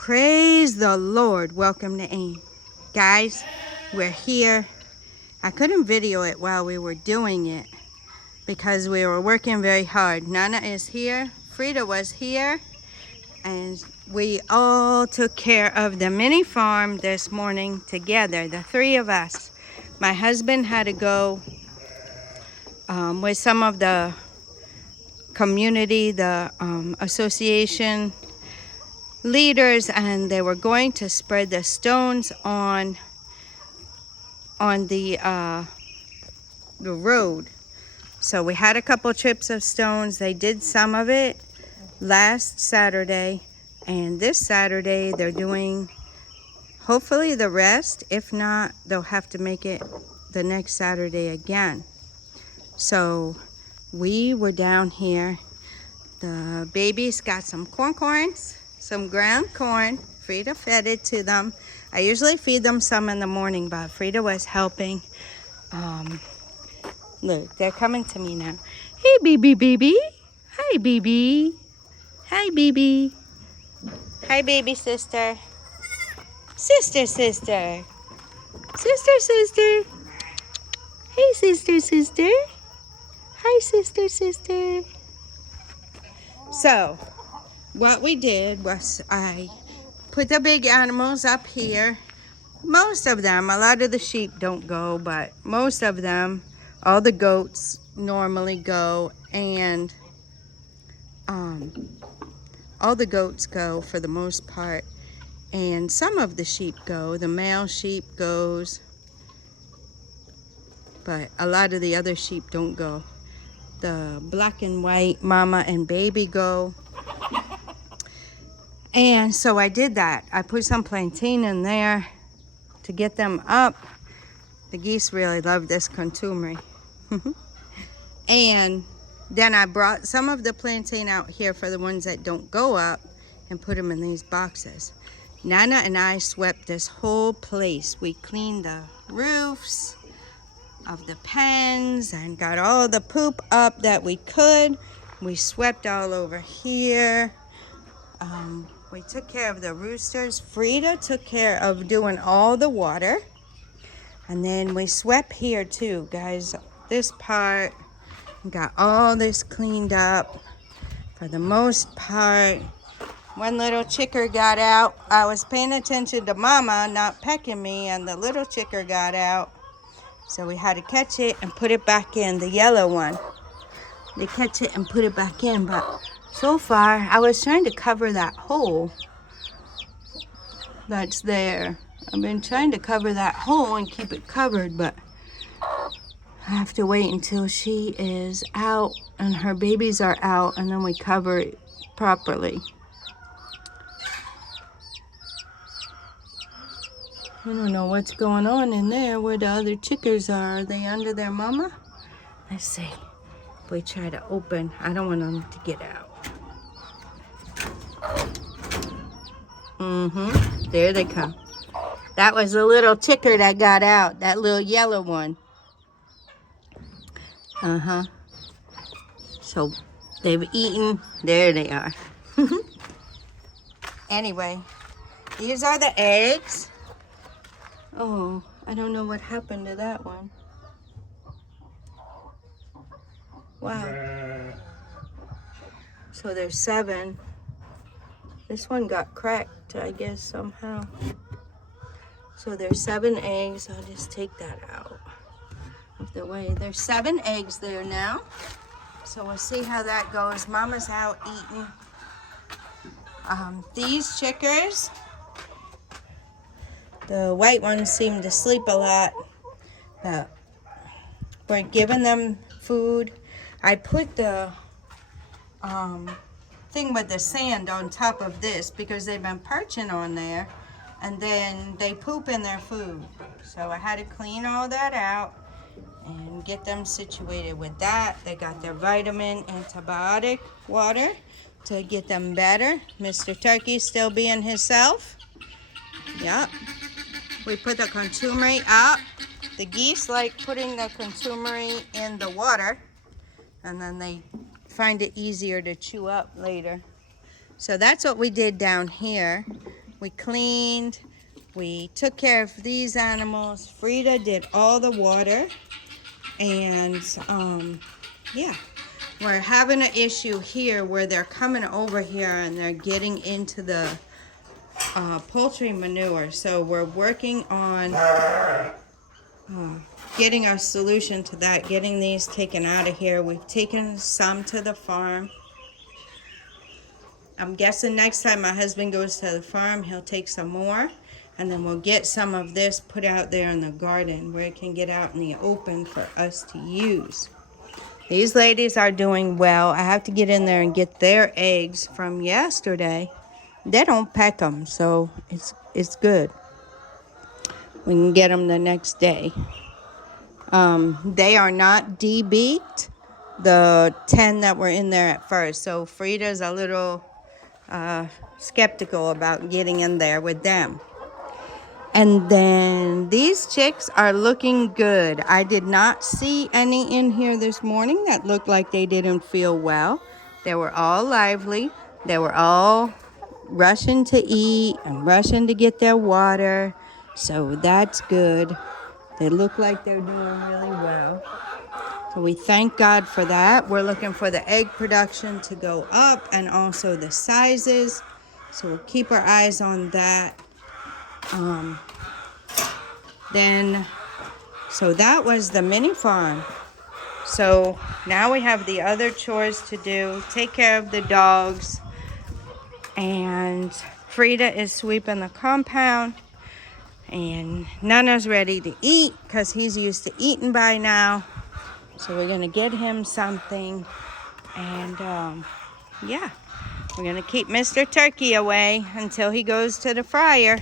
Praise the Lord. Welcome to AIM. Guys, we're here. I couldn't video it while we were doing it because we were working very hard. Nana is here. Frida was here. And we all took care of the mini farm this morning together, the three of us. My husband had to go with some of the community, the association leaders, and they were going to spread the stones on the road. So we had a couple trips of stones. They did some of it last Saturday, and this Saturday they're doing hopefully the rest. If not, they'll have to make it the next Saturday again. So we were down here. The babies got some corns, some ground corn. Frida fed it to them. I usually feed them some in the morning, but Frida was helping. Look, they're coming to me now. Hey, baby. Hi, baby. Hi, baby. Hi, baby sister. Sister. Sister. Hey, sister. Hi, sister. So, what we did was I put the big animals up here. Most of them, a lot of the sheep don't go, but most of them, all the goats normally go, and all the goats go for the most part, and some of the sheep go. The male sheep goes, but a lot of the other sheep don't go. The black and white mama and baby go. And so I did that. I put some plantain in there to get them up. The geese really love this contumely. And then I brought some of the plantain out here for the ones that don't go up and put them in these boxes. Nana and I swept this whole place. We cleaned the roofs of the pens and got all the poop up that we could. We swept all over here. We took care of the roosters. Frida took care of doing all the water. And then we swept here too, guys. This part, got all this cleaned up for the most part. One little chicker got out. I was paying attention to mama not pecking me, and the little chicker got out. So we had to catch it and put it back in, the yellow one. They catch it and put it back in, but so far I was trying to cover that hole that's there. I've been trying to cover that hole and keep it covered, but I have to wait until she is out and her babies are out, and then we cover it properly. I don't know what's going on in there where the other chickers are. Are they under their mama? Let's see. If we try to open, I don't want them to get out. There they come. That was the little chicker that got out, that little yellow one. So they've eaten. There they are. Anyway, these are the eggs. Oh, I don't know what happened to that one. Wow. So there's 7. This one got cracked, I guess, somehow. So there's 7 eggs. I'll just take that out of the way. There's 7 eggs there now. So we'll see how that goes. Mama's out eating. These chickers, the white ones seem to sleep a lot. We're giving them food. I put the thing with the sand on top of this because they've been perching on there, and then they poop in their food. So I had to clean all that out and get them situated with that. They got their vitamin antibiotic water to get them better. Mr. Turkey's still being himself. Yep. We put the consumery up. The geese like putting the consumery in the water, and then they find it easier to chew up later. So that's what we did down here. We cleaned. We took care of these animals. Frida did all the water. And yeah, we're having an issue here where they're coming over here and they're getting into the poultry manure. So we're working on getting a solution to that, getting these taken out of here. We've taken some to the farm. I'm guessing next time my husband goes to the farm, he'll take some more. And then we'll get some of this put out there in the garden where it can get out in the open for us to use. These ladies are doing well. I have to get in there and get their eggs from yesterday. They don't pack them, so it's good. We can get them the next day. They are not debeaked, the 10 that were in there at first. So Frida's a little skeptical about getting in there with them. And then these chicks are looking good. I did not see any in here this morning that looked like they didn't feel well. They were all lively. They were all rushing to eat and rushing to get their water. So that's good. They look like they're doing really well. So we thank God for that. We're looking for the egg production to go up and also the sizes. So we'll keep our eyes on that. So that was the mini farm. So now we have the other chores to do. Take care of the dogs. And Frida is sweeping the compound. And Nana's ready to eat because he's used to eating by now. So we're going to get him something. And yeah, we're going to keep Mr. Turkey away until he goes to the fryer.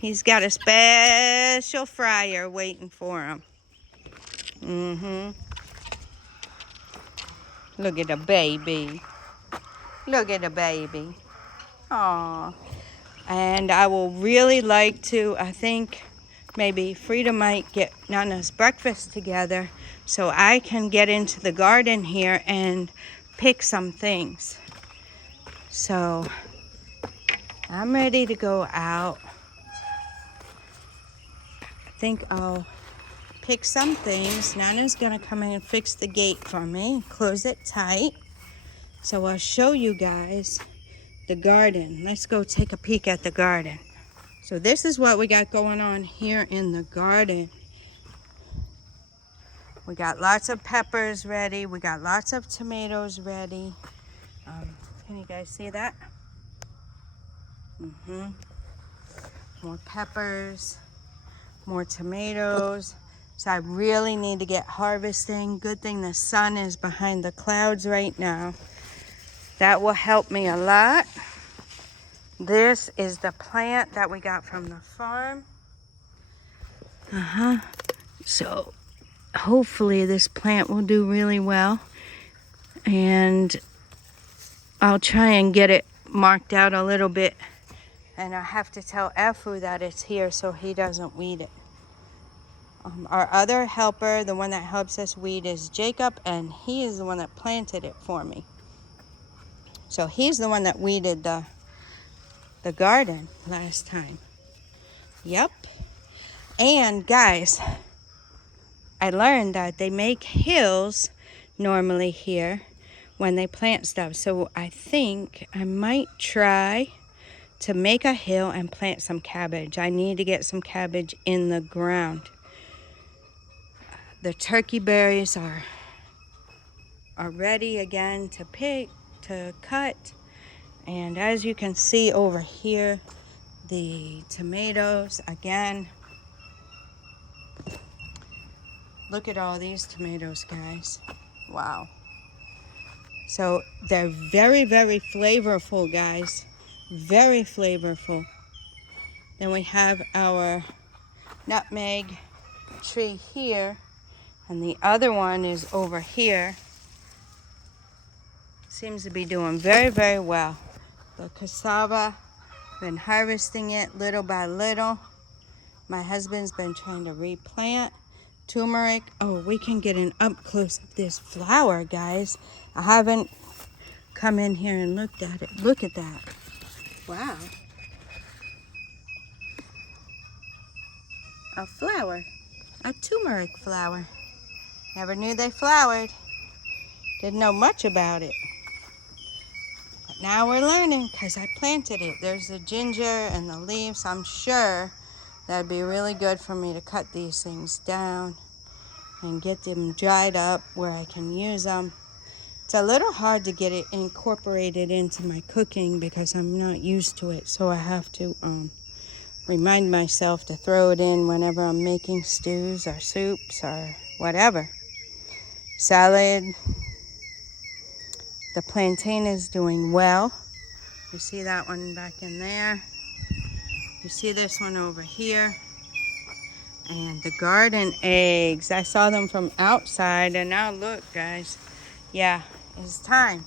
He's got a special fryer waiting for him. Look at the baby. Look at the baby. Aww. And I will really like to, I think maybe Frida might get Nana's breakfast together so I can get into the garden here and pick some things. So I'm ready to go out. I think I'll pick some things. Nana's gonna come in and fix the gate for me, close it tight. So I'll show you guys the garden. Let's go take a peek at the garden. So this is what we got going on here in the garden. We got lots of peppers ready. We got lots of tomatoes ready. Can you guys see that? More peppers. More tomatoes. So I really need to get harvesting. Good thing the sun is behind the clouds right now. That will help me a lot. This is the plant that we got from the farm. So hopefully this plant will do really well. And I'll try and get it marked out a little bit. And I have to tell Efu that it's here so he doesn't weed it. Our other helper, the one that helps us weed, is Jacob, and he is the one that planted it for me. So he's the one that weeded the garden last time. Yep. And guys, I learned that they make hills normally here when they plant stuff. So I think I might try to make a hill and plant some cabbage. I need to get some cabbage in the ground. The turkey berries are ready again to pick, to cut. And as you can see over here, the tomatoes again. Look at all these tomatoes, guys. Wow. So they're very, very flavorful, guys. Very flavorful. Then we have our nutmeg tree here. And the other one is over here. Seems to be doing very, very well. The cassava, been harvesting it little by little. My husband's been trying to replant. Turmeric. Oh, we can get an up close of this flower, guys. I haven't come in here and looked at it. Look at that. Wow. a flower, a turmeric flower. Never knew they flowered. Didn't know much about it. But now we're learning because I planted it. There's the ginger and the leaves. I'm sure that'd be really good for me to cut these things down and get them dried up where I can use them. It's a little hard to get it incorporated into my cooking because I'm not used to it. So I have to remind myself to throw it in whenever I'm making stews or soups or whatever. Salad. The plantain is doing well. You see that one back in there. You see this one over here. And the garden eggs. I saw them from outside and now look, guys. Yeah, it's time.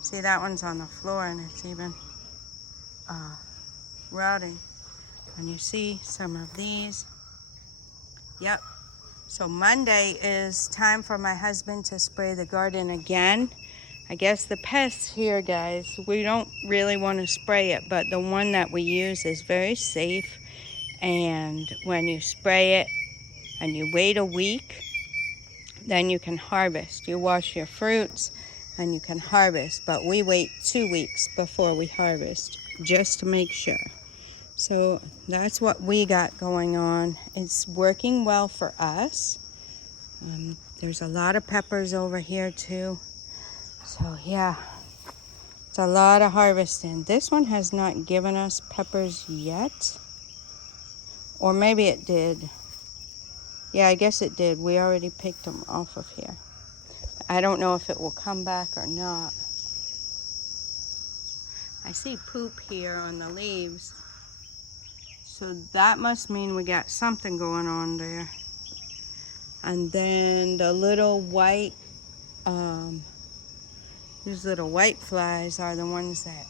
See, that one's on the floor and it's even rotting. And you see some of these. Yep. So Monday is time for my husband to spray the garden again. I guess the pests here, guys, we don't really want to spray it, but the one that we use is very safe. And when you spray it and you wait a week, then you can harvest. You wash your fruits and you can harvest, but we wait 2 weeks before we harvest just to make sure. So that's what we got going on. It's working well for us. There's a lot of peppers over here too. So yeah, it's a lot of harvesting. This one has not given us peppers yet. Or maybe it did. Yeah, I guess it did. We already picked them off of here. I don't know if it will come back or not. I see poop here on the leaves. So that must mean we got something going on there. And then the little white, these little white flies are the ones that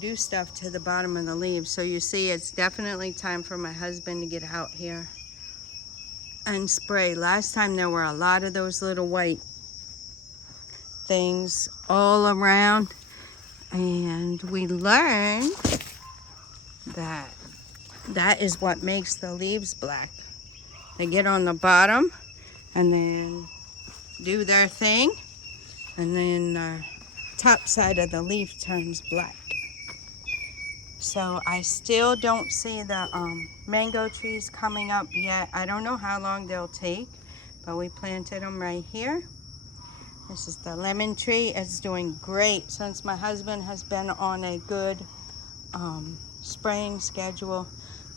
do stuff to the bottom of the leaves. So you see, it's definitely time for my husband to get out here and spray. Last time there were a lot of those little white things all around. And we learned that that is what makes the leaves black. They get on the bottom and then do their thing, and then the top side of the leaf turns black. So I still don't see the mango trees coming up yet. I don't know how long they'll take, but we planted them right here. This is the lemon tree. It's doing great since my husband has been on a good spraying schedule.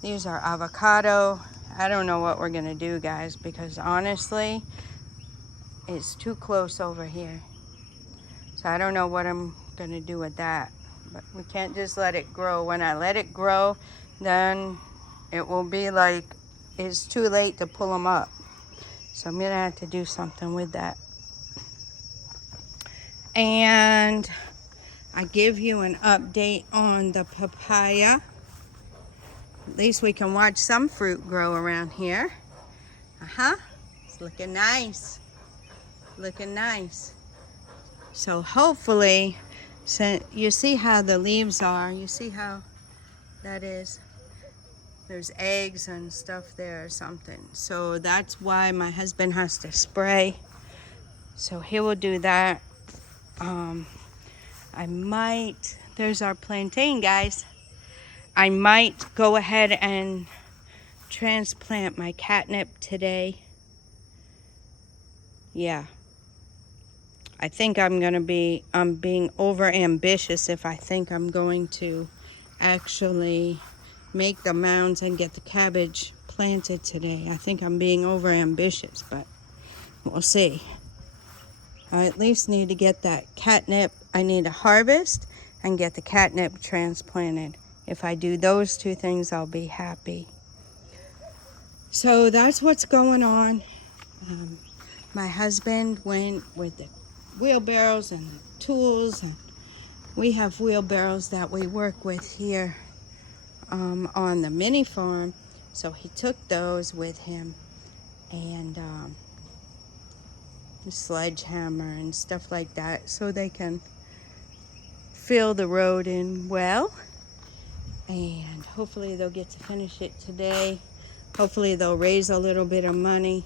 These are avocado. I don't know what we're gonna do, guys, because honestly, it's too close over here. So I don't know what I'm gonna do with that. But we can't just let it grow. When I let it grow, then it will be like it's too late to pull them up. So I'm gonna have to do something with that. And I give you an update on the papaya. At least we can watch some fruit grow around here. It's looking nice. Looking nice. So hopefully, so you see how the leaves are. You see how that is. There's eggs and stuff there or something. So that's why my husband has to spray. So he will do that. I might, there's our plantain, guys. I might go ahead and transplant my catnip today. Yeah. I think I'm being over ambitious if I think I'm going to actually make the mounds and get the cabbage planted today. I think I'm being over ambitious, but we'll see. I at least need to get that catnip. I need to harvest and get the catnip transplanted. If I do those two things, I'll be happy. So that's what's going on. My husband went with the wheelbarrows and the tools, and we have wheelbarrows that we work with here on the MiniFarm. So he took those with him, and the sledgehammer and stuff like that, so they can fill the road in well. And hopefully they'll get to finish it today. Hopefully they'll raise a little bit of money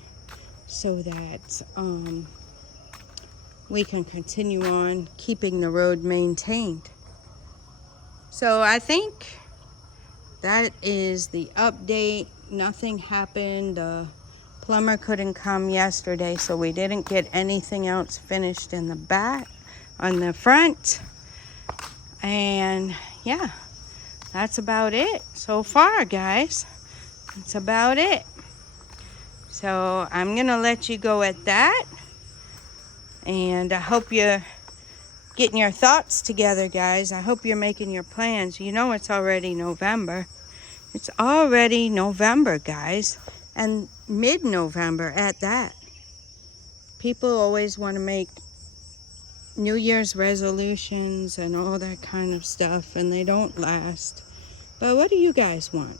so that we can continue on keeping the road maintained. So I think that is the update. Nothing happened. The plumber couldn't come yesterday, so we didn't get anything else finished in the back, on the front. And yeah, that's about it so far, guys. That's about it. So I'm gonna let you go at that. And I hope you're getting your thoughts together, guys. I hope you're making your plans. You know it's already November. It's already November, guys. And mid-November at that. People always want to make New Year's resolutions and all that kind of stuff, and they don't last. But what do you guys want?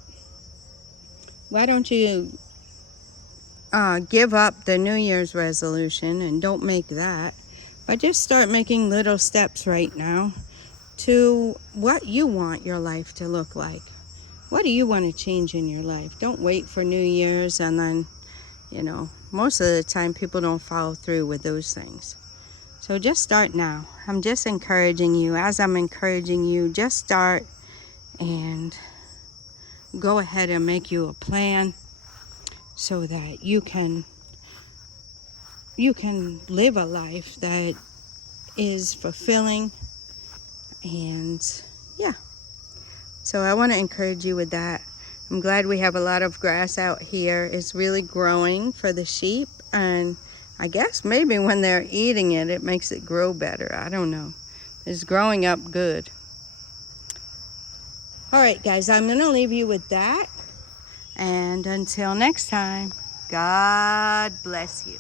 Why don't you give up the New Year's resolution and don't make that, but just start making little steps right now to what you want your life to look like. What do you want to change in your life? Don't wait for New Year's and then, you know, most of the time people don't follow through with those things. So just start now. I'm just encouraging you. As I'm encouraging you, just start and go ahead and make you a plan so that you can live a life that is fulfilling. And yeah, so I want to encourage you with that. I'm glad we have a lot of grass out here. It's really growing for the sheep, and I guess maybe when they're eating it, it makes it grow better. I don't know. It's growing up good. All right, guys, I'm going to leave you with that. And until next time, God bless you.